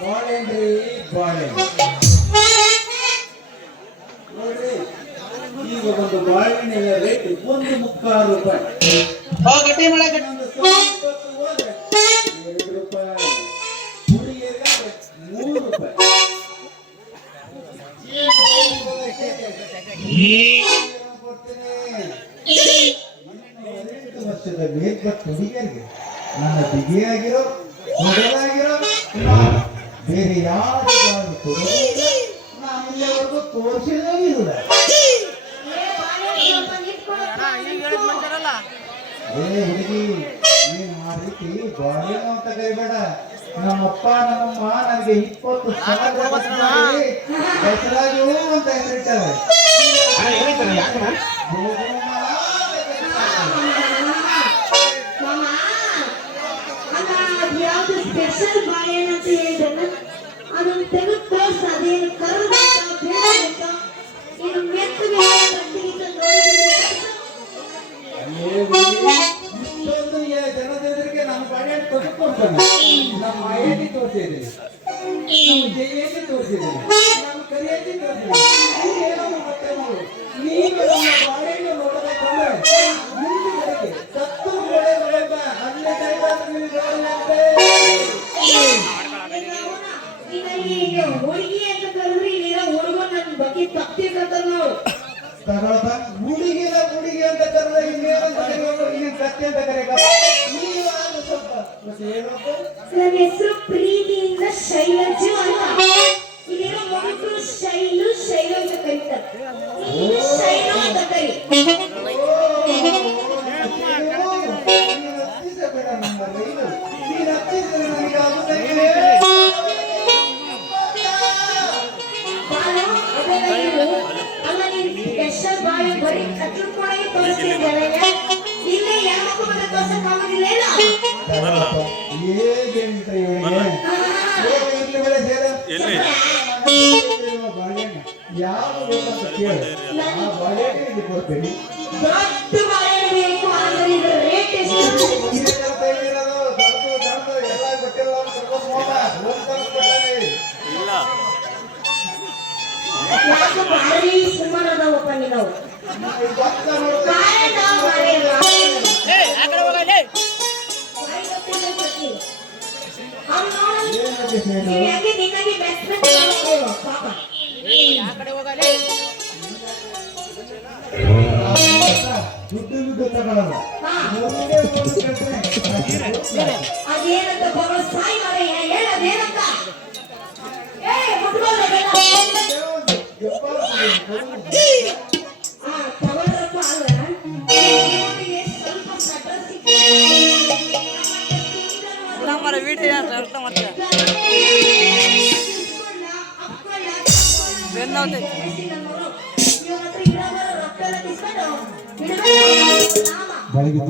ಬಾಳೆಹಣ್ಣ್ರಿ ಬಾಳೆಹಣ್ಣು ನೋಡ್ರಿ. ಈಗ ಒಂದು ಬಾಳೆಹಣ್ಣಿನ ರೇಟ್ 1.25 ರೂಪಾಯಿ. ಇನ್ನೊಂದು ಸ್ವಲ್ಪ ಹೋದ್ರೆ 2 ರೂಪಾಯಿ. ಹುಡುಗಿಯರಿಗಾದ್ರೆ 3 ರೂಪಾಯಿ. ವರ್ಷದ ಮೇಲ್ಪಟ್ಟು ಹುಡುಗಿಯರಿಗೆ ನನ್ನ ಬಿಗಿಯಾಗಿರೋ ಮೊದಲಾಗಿರೋ ಬೇರೆ ಯಾರಿಗಾದ್ರು ಕೊಡೋದಿಲ್ಲ. ನಾನು ಇಲ್ಲಿವರೆಗೂ ತೋರಿಸಿದೇ ಇಲ್ಲ. ಏ ಹುಡುಗಿ, ನೀನು ಆ ರೀತಿ ಬಾಳೆನೋ ಅಂತ ಕರಿಬೇಡ. ನಮ್ಮಪ್ಪ ನಮ್ಮಮ್ಮ ನನಗೆ 20,000 ಹೆಸರಾಗಿ ಅಂತ ಹೆಸರಿಟ್ಟಾರೆ. ಸ್ಪೆಷಲ್ ಬಾಳೆಹಣ್ಣು ಅಂತ ಹೇಳಿದಲ್ಲ, ಅದನ್ನು ತೆಗೆದು ತೋರಿಸ. ಅದೇನು ಕರಬೇಕಾ ಬೇಡಬೇಕಾ ಏನು ಮೆತ್ತಗೆ ಇಷ್ಟೊಂದು ಜನತೆಗೆ ನಾನು ಬಾಳೆಹಣ್ಣು ಕೊಡ್ತಾನೆ. ನಮ್ಮ ಐಟಿ ತೋರಿಸಿದ್ದೀನಿ, ನಮ್ಮ ಜೈಟಿ ತೋರಿಸಿದ್ದೀನಿ, ನಮ್ಮ ಕರಿಯಾಟಿ ತೋರಿಸಿದ್ದೀನಿ. ಏನೋ ಮತ್ತೆ ನಾವು ನೀನು ನಮ್ಮ ಬಾಳೆಹಣ್ಣು ನೋಡಬೇಕಂದ್ರೆ ಮುಂದಿಗೆ ಸತ್ತು ಬೆಳೆ ಬೆಳೆದ ಅಲ್ಲೇ ಹುಡುಗಿ ಅಂತ ಕರೆದ್ರೆ ಇಲ್ಲಿರೋ ಹುಡುಗ ನನ್ನ ಬಗ್ಗೆ ತಪ್ಪಿರ್ತ ನೋಡು. ಹುಡುಗಿನ ಹುಡುಗಿ ಅಂತ ಕರೆದ ಇನ್ನೇನು ಕತ್ತೆ ಅಂತ ಕರೆಯ. ನನ್ನ ಹೆಸರು ಪ್ರೀತಿಯಿಂದ ಶೈಲಜು ಅಂತ. ಇಲ್ಲಿರೋ ಹುಡುಗರು ಶೈಲು ಶೈಲು ಅಂತ ಕರೀತಾರೆ. ಶೈಲು ಅಂತ ಕರಿ. ಬರೀ ಕಟ್ಲು ಕೂಡ ತೋರಿಸ್ತಿದ್ದಾರೆ. ಇಲ್ಲಿ ಯಾಕೂ ಬಂದ ತೋರ್ಸಕ್ಕಾಗೋದಿಲ್ಲ. ದೊಡ್ಡ ಬಾಳೆಹಣ್ಣು ಬೇಕು ಅಂದ್ರೆ ಇದರ ರೇಟ್ ಎಷ್ಟು? ಯಾಕೆ ಭಾರಿ ಸುಮಾರು ಅದಾವಪ್ಪ ನೀವು. ಅದೇನಂತ ಬರೋ ಸಾಯಿ ಮರೆ ಹೇಳದೇನಂತ ತಗೊಳ್ರಪ್ಪ. ಅಲ್ಲ ಬೆಳಗ್ಗೆ